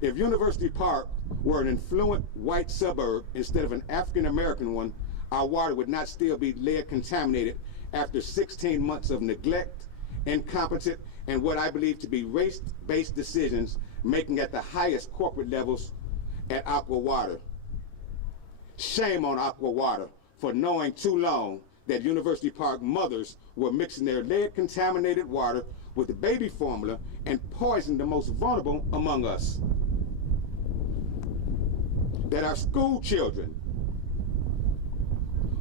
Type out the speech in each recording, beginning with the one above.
If University Park were an affluent white suburb instead of an African American one, our water would not still be lead contaminated after 16 months of neglect, incompetent, and what I believe to be race-based decisions making at the highest corporate levels at Aqua Water. Shame on Aqua Water for knowing too long that University Park mothers were mixing their lead-contaminated water with the baby formula and poisoning the most vulnerable among us. That our school children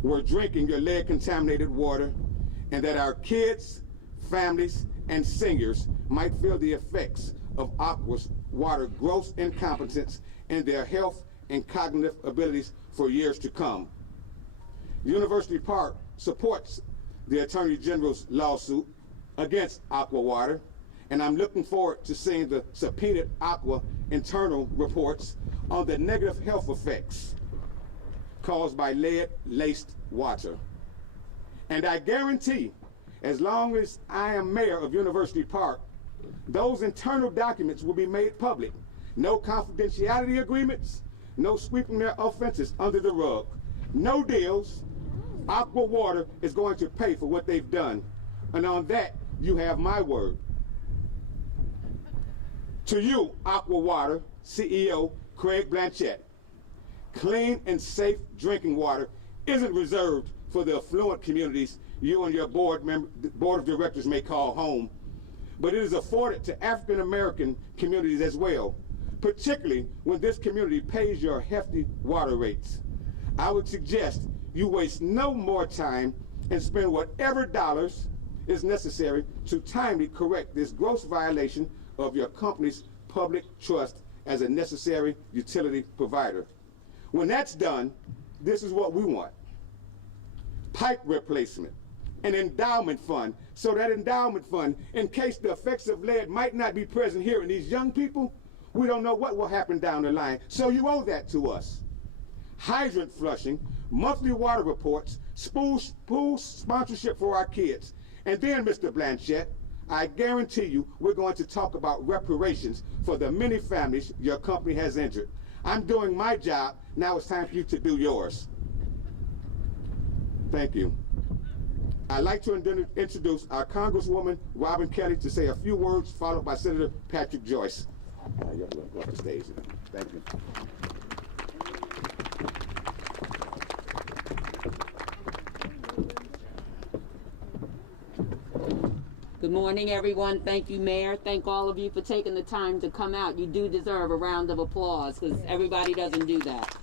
were drinking your lead-contaminated water, and that our kids, families, and seniors might feel the effects of Aqua's water gross incompetence in their health and cognitive abilities for years to come. University Park supports the Attorney General's lawsuit against Aqua Water, and I'm looking forward to seeing the subpoenaed Aqua internal reports on the negative health effects caused by lead-laced water. And I guarantee, as long as I am mayor of University Park, those internal documents will be made public. No confidentiality agreements, no sweeping their offenses under the rug, no deals. Aqua Water is going to pay for what they've done. And on that, you have my word. To you, Aqua Water CEO Craig Blanchett, clean and safe drinking water isn't reserved for the affluent communities you and your board of directors may call home, but it is afforded to African American communities as well, particularly when this community pays your hefty water rates. I would suggest you waste no more time and spend whatever dollars is necessary to timely correct this gross violation of your company's public trust as a necessary utility provider. When that's done, this is what we want. Pipe replacement, an endowment fund, so that endowment fund, in case the effects of lead might not be present here in these young people, we don't know what will happen down the line, so you owe that to us. Hydrant flushing, monthly water reports, pool sponsorship for our kids. And then, Mr. Blanchett, I guarantee you we're going to talk about reparations for the many families your company has injured. I'm doing my job, now it's time for you to do yours. Thank you. I'd like to introduce our Congresswoman Robin Kelly to say a few words, followed by Senator Patrick Joyce. You're welcome to the stage. Thank you. Good morning, everyone. Thank you, Mayor. Thank all of you for taking the time to come out. You do deserve a round of applause because everybody doesn't do that.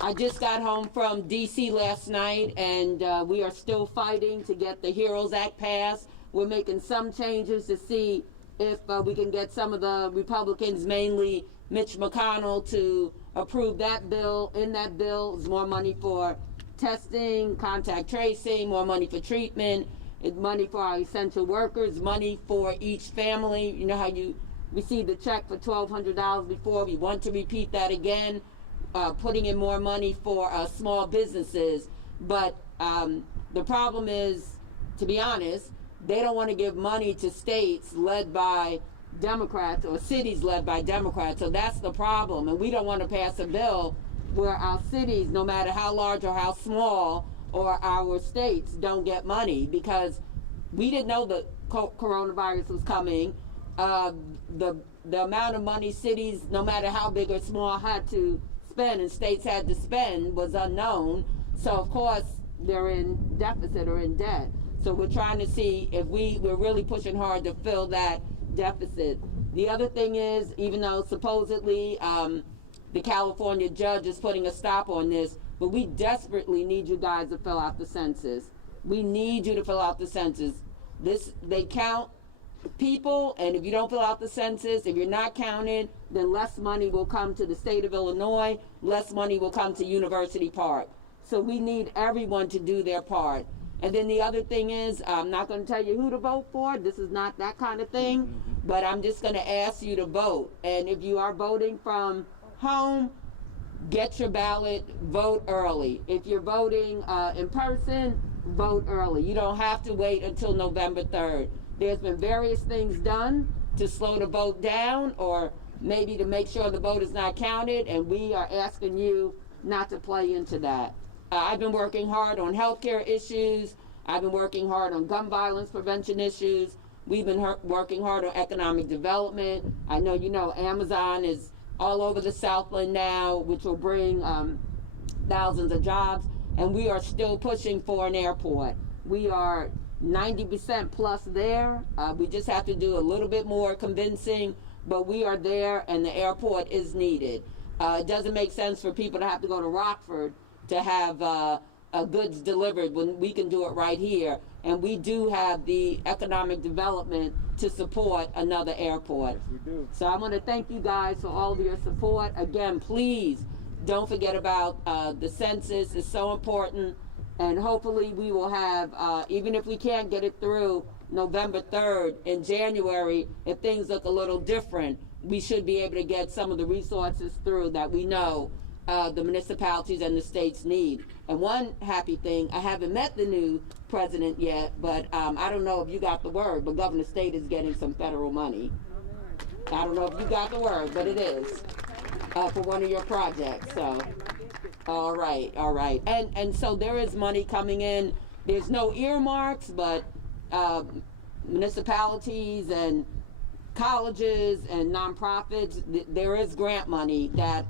I just got home from D.C. last night, and we are still fighting to get the HEROES Act passed. We're making some changes to see if we can get some of the Republicans, mainly Mitch McConnell, to approve that bill. In that bill is more money for testing, contact tracing, more money for treatment, money for our essential workers, money for each family. You know how you received a check for $1,200 before? We want to repeat that again. Putting in more money for small businesses. But the problem is, to be honest, they don't want to give money to states led by Democrats or cities led by Democrats. So that's the problem. And we don't want to pass a bill where our cities, no matter how large or how small, or our states don't get money, because we didn't know the coronavirus was coming. The amount of money cities, no matter how big or small, had to spend and states had to spend was unknown. So of course they're in deficit or in debt. So we're trying to see if we're really pushing hard to fill that deficit. The other thing is, even though supposedly the California judge is putting a stop on this, but we desperately need you guys to fill out the census. We need you to fill out the census. They count people, and if you don't fill out the census, if you're not counted, then less money will come to the state of Illinois, less money will come to University Park. So we need everyone to do their part. And then the other thing is, I'm not going to tell you who to vote for. This is not that kind of thing, but I'm just going to ask you to vote. And if you are voting from home, get your ballot, vote early. If you're voting in person, vote early. You don't have to wait until November 3rd. There's been various things done to slow the vote down or maybe to make sure the vote is not counted, and we are asking you not to play into that. I've been working hard on healthcare issues. I've been working hard on gun violence prevention issues. We've been working hard on economic development. I know you know Amazon is all over the Southland now, which will bring thousands of jobs, and we are still pushing for an airport. We are 90% plus there. We just have to do a little bit more convincing, but we are there, and the airport is needed. It doesn't make sense for people to have to go to Rockford to have goods delivered when we can do it right here. And we do have the economic development to support another airport. Yes, we do. So I want to thank you guys for all of your support. Again, please don't forget about the census. It's so important. And hopefully we will have, even if we can't get it through November 3rd, in January, if things look a little different, we should be able to get some of the resources through that we know the municipalities and the states need. And one happy thing, I haven't met the new president yet, but I don't know if you got the word, but Governor State is getting some federal money. I don't know if you got the word, but it is for one of your projects. So, all right. And so there is money coming in. There's no earmarks, but municipalities and colleges and nonprofits, there is grant money that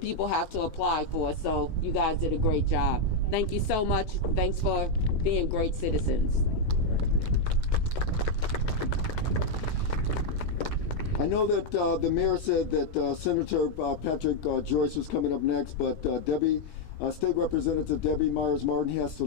people have to apply for. So you guys did a great job. Thank you so much. Thanks for being great citizens. I know that the mayor said that Senator Patrick Joyce was coming up next, but State Representative Debbie Myers Martin has to